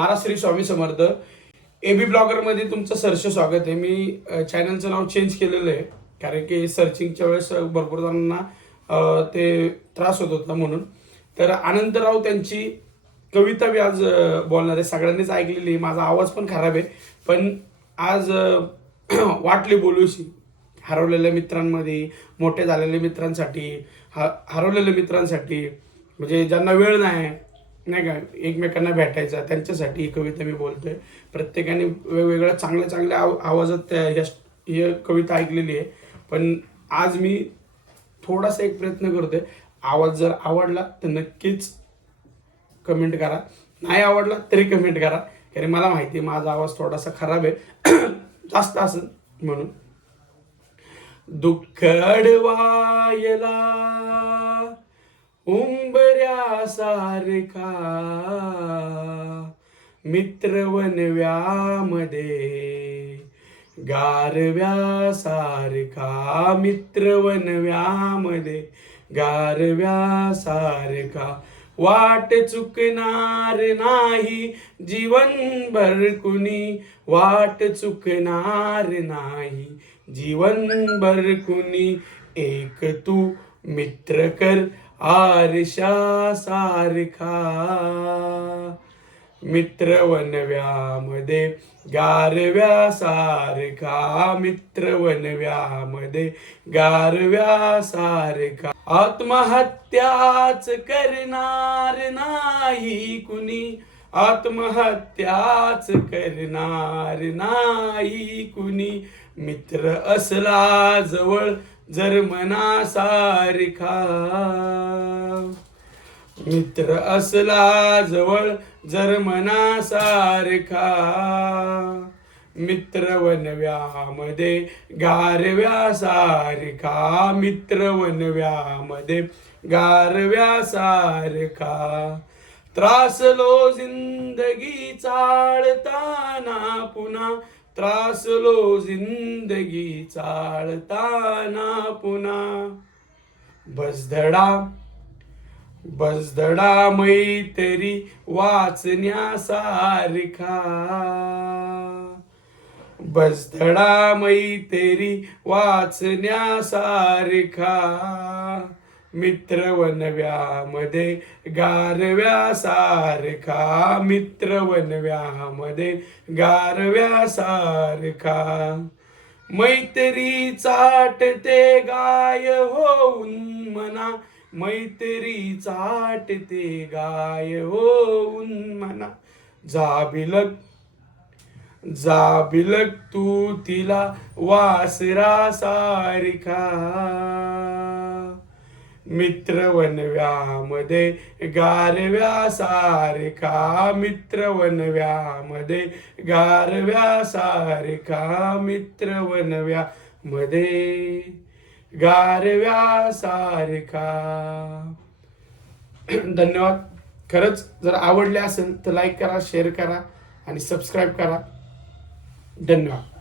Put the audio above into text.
Maharaj Shri Swami Samarth. AB ब्लॉगरमध्ये तुमचं सरस स्वागत आहे. मी चॅनलचं नाव चेंज केलेलं आहे. कारण की सर्चिंगच्या वेळेस भरपूर जणांना ते त्रास होत होता म्हणून. तर आनंदराव त्यांची कविता मी आज बोलणार आहे. सगळ्यांनीच ऐकलेली आहे. माझा आवाज पण खराब आहे. पण आज वाटली बोलूशी. हरवलेल्या मित्रांमध्ये मोठे झालेल्या मित्रांसाठी ह हरवलेल्या मित्रांसाठी. म्हणजे ज्यांना वेळ नाही नाही का एकमेकांना भेटायचा त्यांच्यासाठी ही कविता मी बोलतोय. प्रत्येकाने वेगवेगळ्या चांगल्या चांगल्या आव आवाजात त्या ह्या ही कविता ऐकलेली आहे. पण आज मी थोडासा एक प्रयत्न करतोय. आवाज जर आवडला तर नक्कीच कमेंट करा. नाही आवडला तरी कमेंट करा. कारण मला माहिती आहे माझा आवाज थोडासा खराब आहे. जास्त असेल म्हणून. दुःख अडवायला उंबऱ्यासारखा मित्रवनव्यामध्ये गारव्यासारखा गारव्या सारखा वाट चुकणार नाही जीवनभर कुणी वाट चुकणार नाही जीवनभर कुणी एक तू मित्र कर आरशा सारखा मित्र वनव्यामध्ये गारव्यासारखा मित्र वनव्यामध्ये गारव्यासारखा आत्महत्याच करणार नाही कुणी. आत्महत्याच करणार नाही कुणी. मित्र असला जवळ जर मनासारखा. मित्र असला जवळ जर मनासारखा. मित्र वनव्यामध्ये गारव्यासारखा. मित्र वनव्यामध्ये गारव्यासारखा. त्रासलो जिंदगी चाळताना पुन्हा त्रासलो जिंदगी चाळताना पुन्हा. बसधडा बसधडा मैत्री वाचण्यासारखा. बसधडा मैत्री वाचण्यासारखा. मित्र वनव्यामध्ये गारव्यासारखा मित्र वनव्यामध्ये गारव्यासारखा. मैत्री चाटते गाय होऊन मना मैत्री चाटते गाय होऊन मना. जाबिलक जाबिलक तू तिला वासरा सारखा मित्र वनव्यामध्ये गारव्यासारखा मित्र वनव्यामध्ये गारव्यासारखा मित्र वनव्यामध्ये गारव्यासारखा धन्यवाद. खरंच जर आवडले असेल तर लाईक करा शेअर करा आणि सबस्क्राईब करा. धन्यवाद.